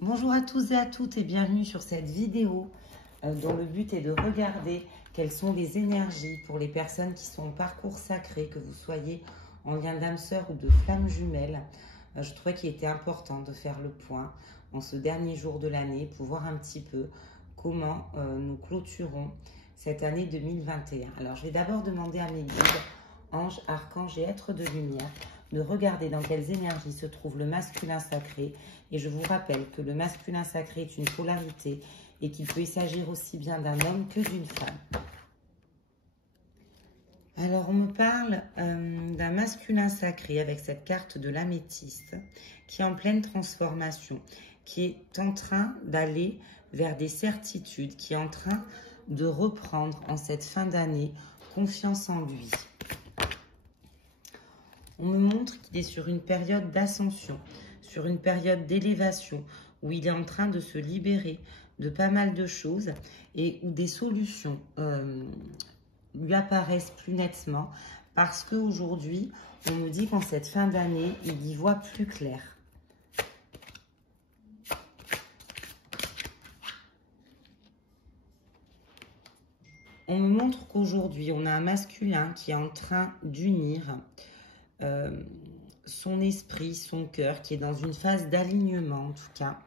Bonjour à tous et à toutes et bienvenue sur cette vidéo dont le but est de regarder quelles sont les énergies pour les personnes qui sont en parcours sacré, que vous soyez en lien d'âme sœur ou de flamme jumelle. Je trouvais qu'il était important de faire le point en ce dernier jour de l'année pour voir un petit peu comment nous clôturons cette année 2021. Alors je vais d'abord demander à mes guides, anges, archanges et êtres de lumière, de regarder dans quelles énergies se trouve le masculin sacré. Et je vous rappelle que le masculin sacré est une polarité et qu'il peut s'agir aussi bien d'un homme que d'une femme. Alors on me parle d'un masculin sacré avec cette carte de l'améthyste qui est en pleine transformation, qui est en train d'aller vers des certitudes, qui est en train de reprendre en cette fin d'année confiance en lui. On me montre qu'il est sur une période d'ascension, sur une période d'élévation, où il est en train de se libérer de pas mal de choses et où des solutions lui apparaissent plus nettement parce qu'aujourd'hui, on me dit qu'en cette fin d'année, il y voit plus clair. On me montre qu'aujourd'hui, on a un masculin qui est en train d'unir son esprit, son cœur, qui est dans une phase d'alignement en tout cas,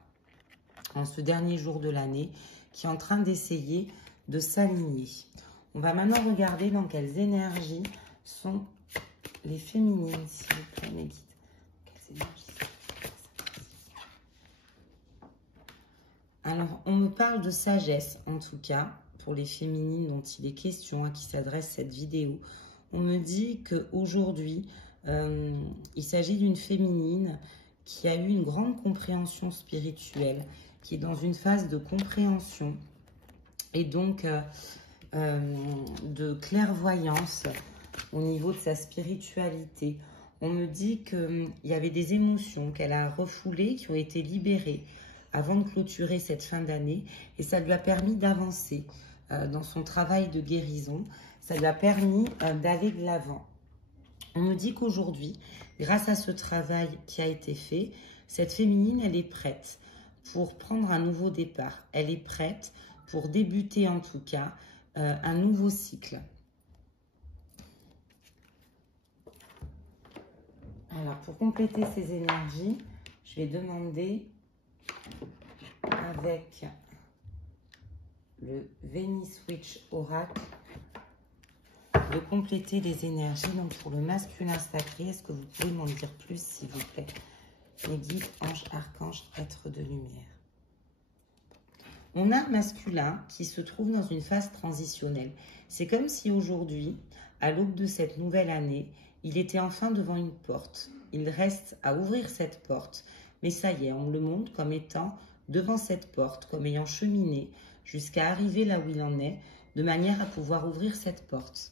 en ce dernier jour de l'année, qui est en train d'essayer de s'aligner. On va maintenant regarder dans quelles énergies sont les féminines, s'il vous plaît, mes guides. Quelles énergies sont... Alors, on me parle de sagesse, en tout cas, pour les féminines dont il est question, à qui s'adresse cette vidéo. On me dit qu'aujourd'hui, il s'agit d'une féminine qui a eu une grande compréhension spirituelle, qui est dans une phase de compréhension et donc de clairvoyance au niveau de sa spiritualité. On me dit qu'il y avait des émotions qu'elle a refoulées, qui ont été libérées avant de clôturer cette fin d'année et ça lui a permis d'avancer dans son travail de guérison, ça lui a permis d'aller de l'avant. On me dit qu'aujourd'hui, grâce à ce travail qui a été fait, cette féminine, elle est prête pour prendre un nouveau départ. Elle est prête pour débuter en tout cas un nouveau cycle. Alors, pour compléter ces énergies, je vais demander avec le Venus Witch Oracle de compléter les énergies. Donc pour le masculin sacré, est-ce que vous pouvez m'en dire plus s'il vous plaît, mes guides, anges, archanges, êtres de lumière? On a un masculin qui se trouve dans une phase transitionnelle. C'est comme si aujourd'hui, à l'aube de cette nouvelle année, il était enfin devant une porte. Il reste à ouvrir cette porte, mais ça y est, on le montre comme étant devant cette porte, comme ayant cheminé jusqu'à arriver là où il en est, de manière à pouvoir ouvrir cette porte.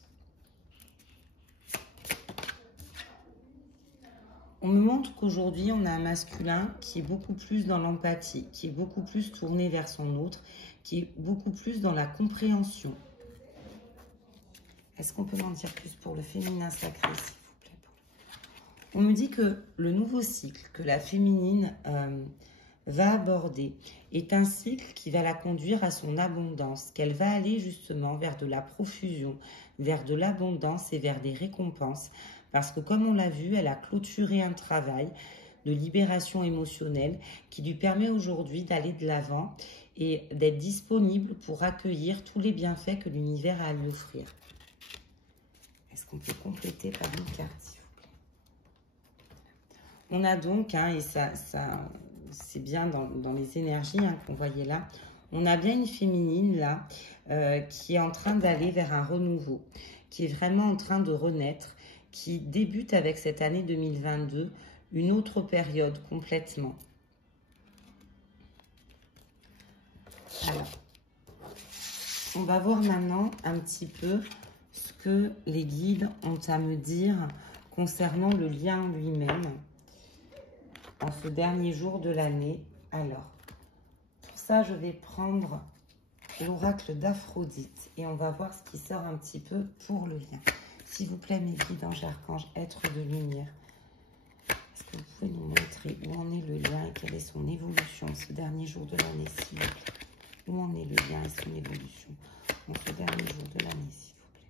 On me montre qu'aujourd'hui, on a un masculin qui est beaucoup plus dans l'empathie, qui est beaucoup plus tourné vers son autre, qui est beaucoup plus dans la compréhension. Est-ce qu'on peut m'en dire plus pour le féminin sacré, s'il vous plaît? On me dit que le nouveau cycle que la féminine va aborder est un cycle qui va la conduire à son abondance, qu'elle va aller justement vers de la profusion, vers de l'abondance et vers des récompenses. Parce que comme on l'a vu, elle a clôturé un travail de libération émotionnelle qui lui permet aujourd'hui d'aller de l'avant et d'être disponible pour accueillir tous les bienfaits que l'univers a à lui offrir. Est-ce qu'on peut compléter par une carte, s'il vous plaît? On a donc, et ça c'est bien dans les énergies qu'on voyait là, on a bien une féminine là qui est en train d'aller vers un renouveau, qui est vraiment en train de renaître, qui débute avec cette année 2022, une autre période complètement. Alors, on va voir maintenant un petit peu ce que les guides ont à me dire concernant le lien lui-même en ce dernier jour de l'année. Alors, pour ça, je vais prendre l'oracle d'Aphrodite et on va voir ce qui sort un petit peu pour le lien. S'il vous plaît, mes guides, anges, archanges, êtres de lumière, est-ce que vous pouvez nous montrer où en est le lien et quelle est son évolution ce dernier jour de l'année, s'il vous plaît? Où en est le lien et son évolution en ce dernier jour de l'année, s'il vous plaît?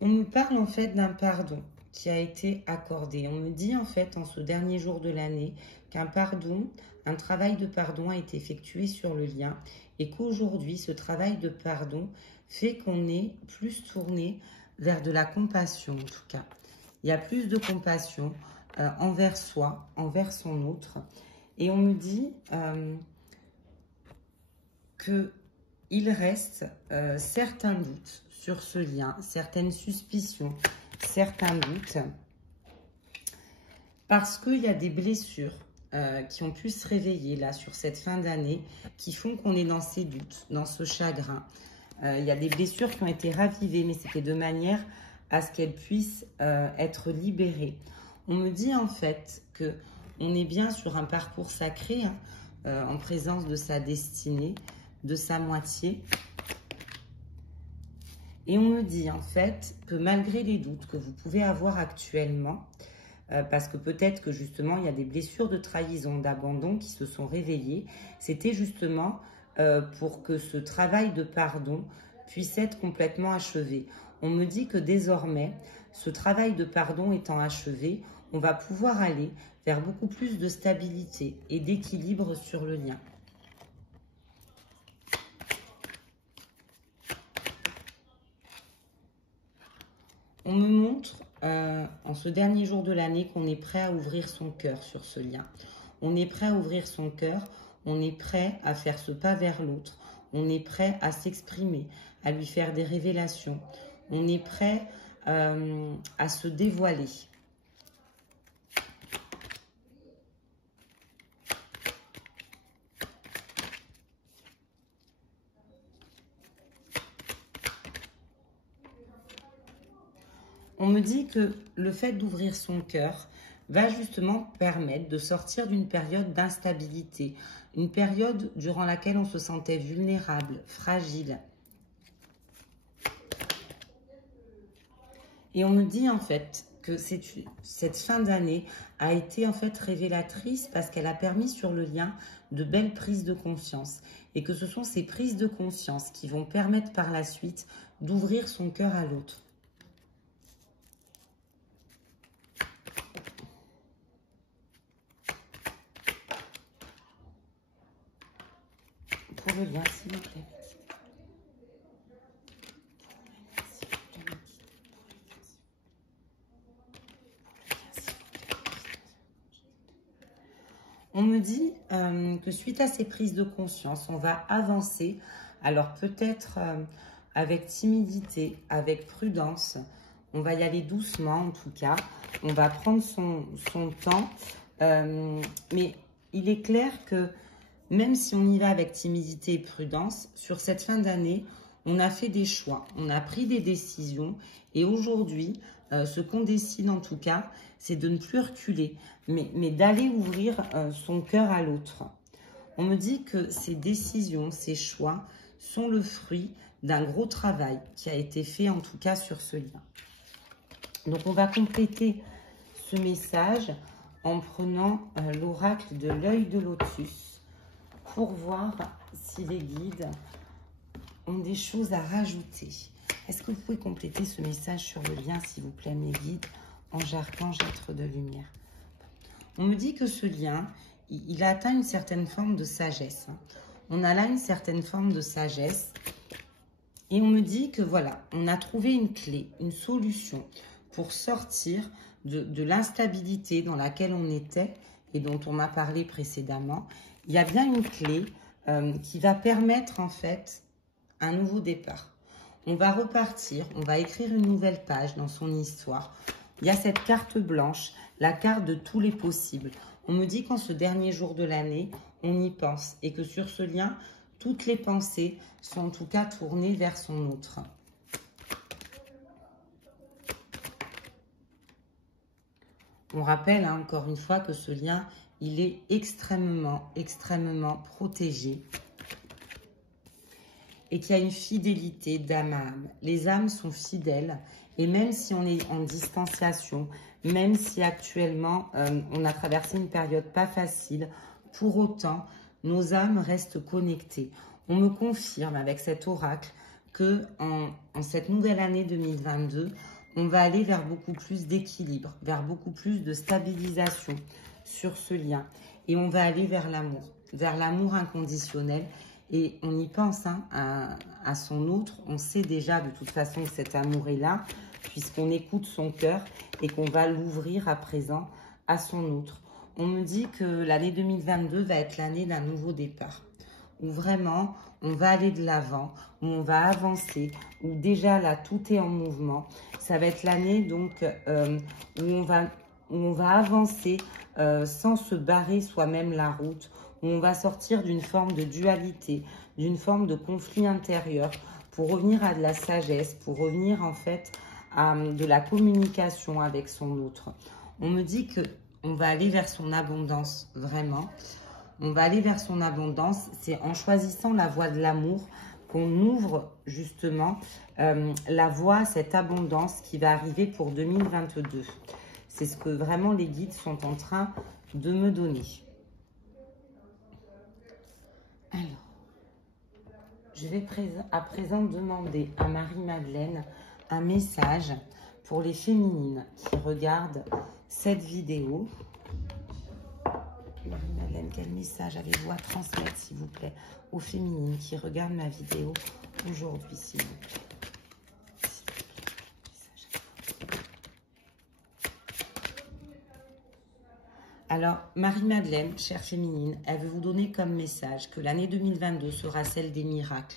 On nous parle en fait d'un pardon qui a été accordé. On me dit en fait en ce dernier jour de l'année qu'un pardon, un travail de pardon a été effectué sur le lien et qu'aujourd'hui ce travail de pardon fait qu'on est plus tourné vers de la compassion en tout cas. Il y a plus de compassion envers soi, envers son autre. Et on me dit qu'il reste certains doutes sur ce lien, certaines suspicions, certains doutes, parce qu'il y a des blessures qui ont pu se réveiller là sur cette fin d'année, qui font qu'on est dans ces doutes, dans ce chagrin. Il y a des blessures qui ont été ravivées, mais c'était de manière à ce qu'elles puissent être libérées. On me dit en fait que on est bien sur un parcours sacré, hein, en présence de sa destinée, de sa moitié. Et on me dit en fait que malgré les doutes que vous pouvez avoir actuellement, parce que peut-être que justement il y a des blessures de trahison, d'abandon qui se sont réveillées, c'était justement pour que ce travail de pardon puisse être complètement achevé. On me dit que désormais, ce travail de pardon étant achevé, on va pouvoir aller vers beaucoup plus de stabilité et d'équilibre sur le lien. On me montre en ce dernier jour de l'année qu'on est prêt à ouvrir son cœur sur ce lien. On est prêt à ouvrir son cœur, on est prêt à faire ce pas vers l'autre, on est prêt à s'exprimer, à lui faire des révélations, on est prêt à se dévoiler. On me dit que le fait d'ouvrir son cœur va justement permettre de sortir d'une période d'instabilité, une période durant laquelle on se sentait vulnérable, fragile. Et on me dit en fait que cette fin d'année a été en fait révélatrice parce qu'elle a permis sur le lien de belles prises de conscience. Et que ce sont ces prises de conscience qui vont permettre par la suite d'ouvrir son cœur à l'autre. Pour le lien, s'il vous plaît. On me dit que suite à ces prises de conscience, on va avancer. Alors peut-être avec timidité, avec prudence. On va y aller doucement en tout cas. On va prendre son temps. Mais il est clair que même si on y va avec timidité et prudence, sur cette fin d'année, on a fait des choix, on a pris des décisions. Et aujourd'hui, ce qu'on décide en tout cas, c'est de ne plus reculer, mais d'aller ouvrir son cœur à l'autre. On me dit que ces décisions, ces choix sont le fruit d'un gros travail qui a été fait en tout cas sur ce lien. Donc on va compléter ce message en prenant l'oracle de l'œil de lotus pour voir si les guides ont des choses à rajouter. Est-ce que vous pouvez compléter ce message sur le lien, s'il vous plaît, mes guides, ange, archange, être de lumière? On me dit que ce lien, il a atteint une certaine forme de sagesse. On a là une certaine forme de sagesse. Et on me dit que voilà, on a trouvé une clé, une solution pour sortir de l'instabilité dans laquelle on était et dont on m'a parlé précédemment. Il y a bien une clé qui va permettre en fait un nouveau départ. On va repartir, on va écrire une nouvelle page dans son histoire. Il y a cette carte blanche, la carte de tous les possibles. On me dit qu'en ce dernier jour de l'année, on y pense et que sur ce lien, toutes les pensées sont en tout cas tournées vers son autre. On rappelle encore une fois que ce lien, il est extrêmement, extrêmement protégé et qu'il y a une fidélité d'âme à âme. Les âmes sont fidèles et même si on est en distanciation, même si actuellement on a traversé une période pas facile. Pour autant, nos âmes restent connectées. On me confirme avec cet oracle que en cette nouvelle année 2022, on va aller vers beaucoup plus d'équilibre, vers beaucoup plus de stabilisation sur ce lien. Et on va aller vers l'amour inconditionnel. Et on y pense hein, à son autre. On sait déjà de toute façon que cet amour est là, puisqu'on écoute son cœur et qu'on va l'ouvrir à présent à son autre. On me dit que l'année 2022 va être l'année d'un nouveau départ, où vraiment on va aller de l'avant, où on va avancer, où déjà là tout est en mouvement. Ça va être l'année donc où on va avancer sans se barrer soi-même la route, où on va sortir d'une forme de dualité, d'une forme de conflit intérieur, pour revenir à de la sagesse, pour revenir en fait à de la communication avec son autre. On me dit que on va aller vers son abondance, vraiment. On va aller vers son abondance. C'est en choisissant la voie de l'amour qu'on ouvre justement la voie à cette abondance qui va arriver pour 2022. C'est ce que vraiment les guides sont en train de me donner. Alors, je vais à présent demander à Marie-Madeleine un message pour les féminines qui regardent cette vidéo. Marie-Madeleine, quel message avez-vous à transmettre, s'il vous plaît, aux féminines qui regardent ma vidéo aujourd'hui, s'il vous plaît? Alors, Marie-Madeleine, chère féminine, elle veut vous donner comme message que l'année 2022 sera celle des miracles,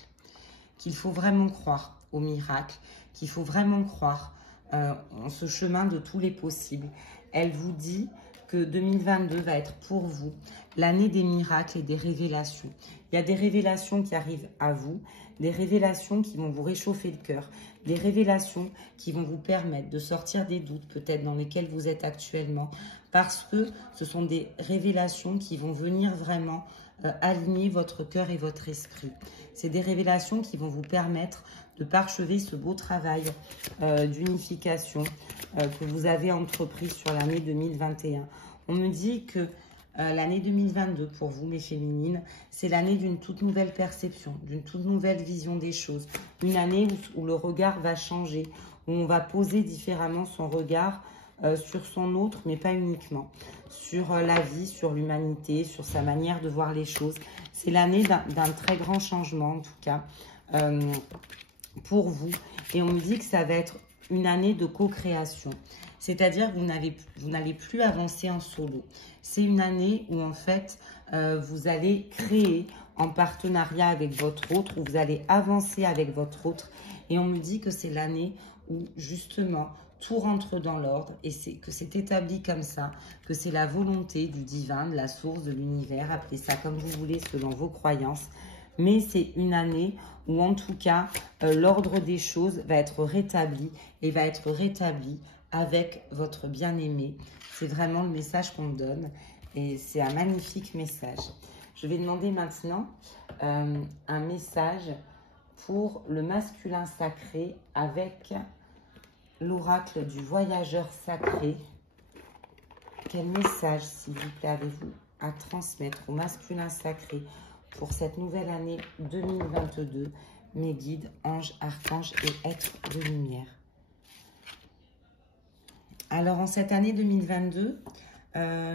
qu'il faut vraiment croire aux miracles, qu'il faut vraiment croire en ce chemin de tous les possibles. Elle vous dit que 2022 va être pour vous l'année des miracles et des révélations. Il y a des révélations qui arrivent à vous, des révélations qui vont vous réchauffer le cœur, des révélations qui vont vous permettre de sortir des doutes peut-être dans lesquels vous êtes actuellement, parce que ce sont des révélations qui vont venir vraiment aligner votre cœur et votre esprit. C'est des révélations qui vont vous permettre de parchever ce beau travail d'unification que vous avez entrepris sur l'année 2021. On me dit que l'année 2022, pour vous, mes féminines, c'est l'année d'une toute nouvelle perception, d'une toute nouvelle vision des choses. Une année où le regard va changer, où on va poser différemment son regard sur son autre, mais pas uniquement. Sur la vie, sur l'humanité, sur sa manière de voir les choses. C'est l'année d'un très grand changement, en tout cas, pour vous. Et on me dit que ça va être une année de co-création. C'est-à-dire que vous n'allez plus avancer en solo. C'est une année où, en fait, vous allez créer en partenariat avec votre autre, où vous allez avancer avec votre autre. Et on me dit que c'est l'année où, justement, tout rentre dans l'ordre et que c'est établi comme ça, que c'est la volonté du divin, de la source, de l'univers, appelez ça comme vous voulez selon vos croyances. Mais c'est une année où, en tout cas, l'ordre des choses va être rétabli et va être rétabli avec votre bien-aimé. C'est vraiment le message qu'on me donne et c'est un magnifique message. Je vais demander maintenant un message pour le masculin sacré avec l'oracle du voyageur sacré. Quel message, s'il vous plaît, avez-vous à transmettre au masculin sacré pour cette nouvelle année 2022, mes guides, anges, archanges et êtres de lumière? Alors, en cette année 2022,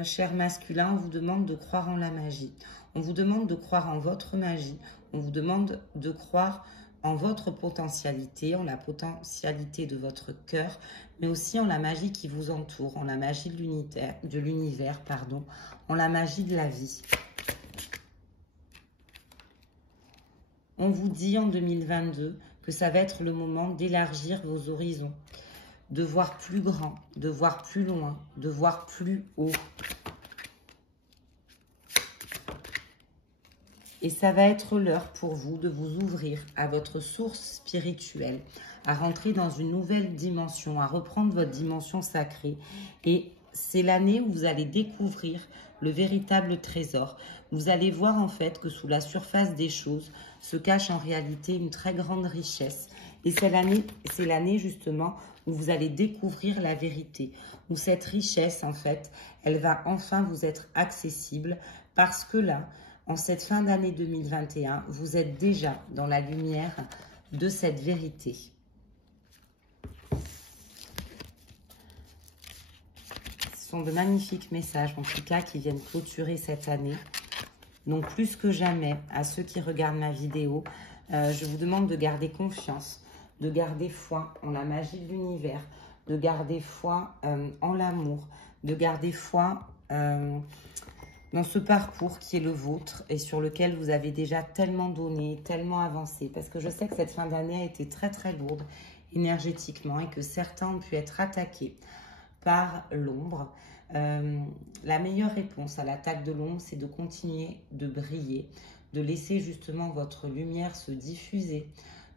cher masculin, on vous demande de croire en la magie. On vous demande de croire en votre magie. On vous demande de croire en votre potentialité, en la potentialité de votre cœur, mais aussi en la magie qui vous entoure, en la magie de l'univers, pardon, en la magie de la vie. On vous dit en 2022 que ça va être le moment d'élargir vos horizons, de voir plus grand, de voir plus loin, de voir plus haut. Et ça va être l'heure pour vous de vous ouvrir à votre source spirituelle, à rentrer dans une nouvelle dimension, à reprendre votre dimension sacrée. Et c'est l'année où vous allez découvrir le véritable trésor. Vous allez voir en fait que sous la surface des choses se cache en réalité une très grande richesse. Et c'est l'année justement où vous allez découvrir la vérité, où cette richesse, en fait, elle va enfin vous être accessible parce que là, en cette fin d'année 2021, vous êtes déjà dans la lumière de cette vérité. Ce sont de magnifiques messages, en tout cas, qui viennent clôturer cette année. Donc, plus que jamais, à ceux qui regardent ma vidéo, je vous demande de garder confiance, de garder foi en la magie de l'univers, de garder foi en l'amour, de garder foi dans ce parcours qui est le vôtre et sur lequel vous avez déjà tellement donné, tellement avancé. Parce que je sais que cette fin d'année a été très très lourde énergétiquement et que certains ont pu être attaqués par l'ombre. La meilleure réponse à l'attaque de l'ombre, c'est de continuer de briller, de laisser justement votre lumière se diffuser,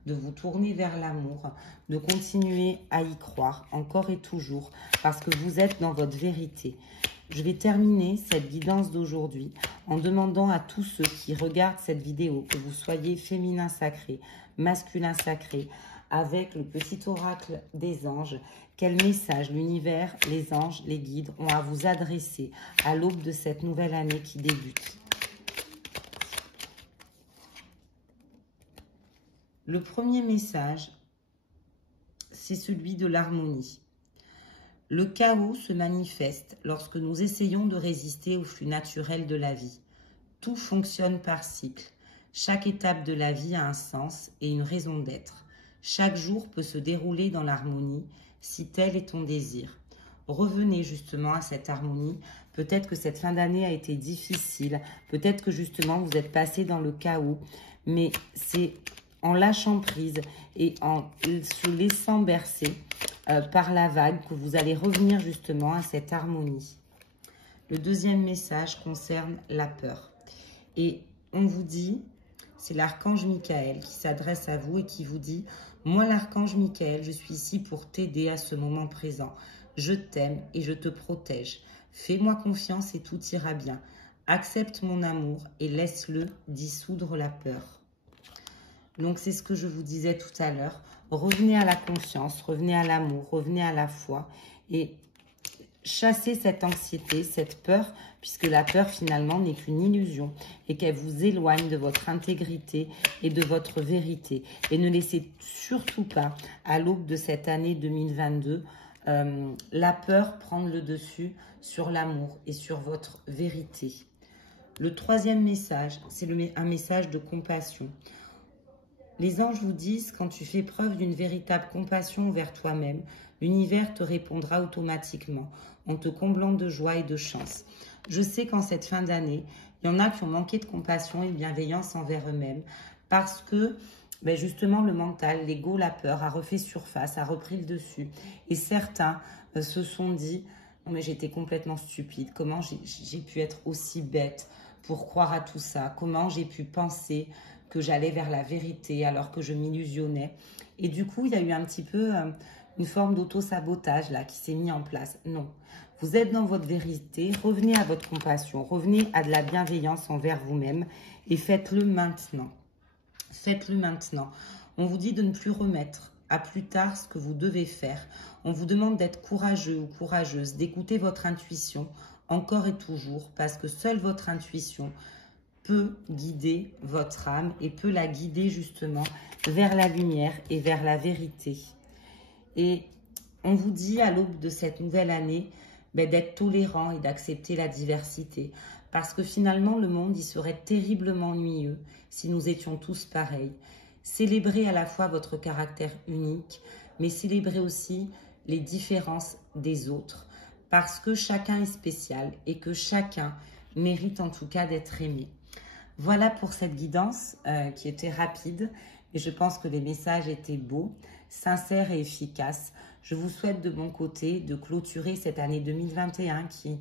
de vous tourner vers l'amour, de continuer à y croire encore et toujours, parce que vous êtes dans votre vérité. Je vais terminer cette guidance d'aujourd'hui en demandant à tous ceux qui regardent cette vidéo, que vous soyez féminin sacré, masculin sacré, avec le petit oracle des anges, quel message l'univers, les anges, les guides ont à vous adresser à l'aube de cette nouvelle année qui débute. Le premier message, c'est celui de l'harmonie. Le chaos se manifeste lorsque nous essayons de résister au flux naturel de la vie. Tout fonctionne par cycle. Chaque étape de la vie a un sens et une raison d'être. Chaque jour peut se dérouler dans l'harmonie si tel est ton désir. Revenez justement à cette harmonie. Peut-être que cette fin d'année a été difficile. Peut-être que justement vous êtes passé dans le chaos. Mais c'est en lâchant prise et en se laissant bercer par la vague que vous allez revenir justement à cette harmonie. Le deuxième message concerne la peur. Et on vous dit, c'est l'archange Michael qui s'adresse à vous et qui vous dit « Moi l'archange Michael, je suis ici pour t'aider à ce moment présent. Je t'aime et je te protège. Fais-moi confiance et tout ira bien. Accepte mon amour et laisse-le dissoudre la peur. » Donc, c'est ce que je vous disais tout à l'heure. Revenez à la confiance, revenez à l'amour, revenez à la foi et chassez cette anxiété, cette peur, puisque la peur, finalement, n'est qu'une illusion et qu'elle vous éloigne de votre intégrité et de votre vérité. Et ne laissez surtout pas, à l'aube de cette année 2022, la peur prendre le dessus sur l'amour et sur votre vérité. Le troisième message, c'est un message de compassion. Les anges vous disent, quand tu fais preuve d'une véritable compassion envers toi-même, l'univers te répondra automatiquement en te comblant de joie et de chance. Je sais qu'en cette fin d'année, il y en a qui ont manqué de compassion et de bienveillance envers eux-mêmes parce que justement le mental, l'ego, la peur a refait surface, a repris le dessus. Et certains se sont dit, non mais j'étais complètement stupide, comment j'ai pu être aussi bête pour croire à tout ça, comment j'ai pu penser que j'allais vers la vérité alors que je m'illusionnais. Et du coup, il y a eu un petit peu une forme d'auto-sabotage là qui s'est mis en place. Non, vous êtes dans votre vérité, revenez à votre compassion, revenez à de la bienveillance envers vous-même et faites-le maintenant. Faites-le maintenant. On vous dit de ne plus remettre à plus tard ce que vous devez faire. On vous demande d'être courageux ou courageuse, d'écouter votre intuition encore et toujours parce que seule votre intuition peut guider votre âme et peut la guider justement vers la lumière et vers la vérité. Et on vous dit à l'aube de cette nouvelle année d'être tolérant et d'accepter la diversité. Parce que finalement, le monde, il serait terriblement ennuyeux si nous étions tous pareils. Célébrez à la fois votre caractère unique, mais célébrez aussi les différences des autres. Parce que chacun est spécial et que chacun mérite en tout cas d'être aimé. Voilà pour cette guidance qui était rapide et je pense que les messages étaient beaux, sincères et efficaces. Je vous souhaite de mon côté de clôturer cette année 2021 qui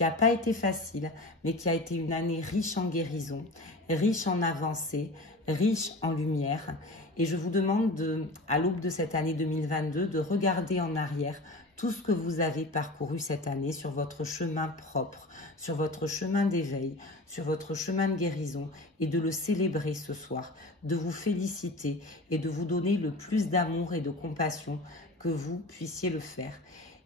n'a pas été facile, mais qui a été une année riche en guérison, riche en avancées, riche en lumière. Et je vous demande, à l'aube de cette année 2022, de regarder en arrière tout ce que vous avez parcouru cette année sur votre chemin propre, sur votre chemin d'éveil, sur votre chemin de guérison, et de le célébrer ce soir, de vous féliciter et de vous donner le plus d'amour et de compassion que vous puissiez le faire.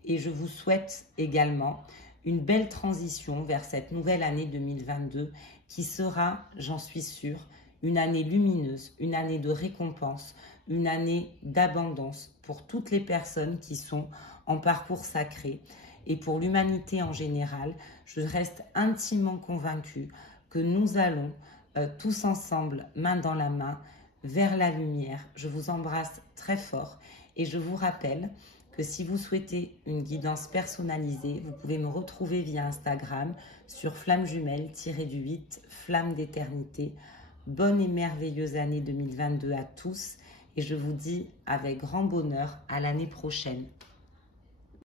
Et je vous souhaite également une belle transition vers cette nouvelle année 2022 qui sera, j'en suis sûre, une année lumineuse, une année de récompense, une année d'abondance pour toutes les personnes qui sont en parcours sacré. Et pour l'humanité en général, je reste intimement convaincue que nous allons tous ensemble, main dans la main, vers la lumière. Je vous embrasse très fort et je vous rappelle que si vous souhaitez une guidance personnalisée, vous pouvez me retrouver via Instagram sur flamme jumelle-8 flamme d'éternité. Bonne et merveilleuse année 2022 à tous et je vous dis avec grand bonheur à l'année prochaine.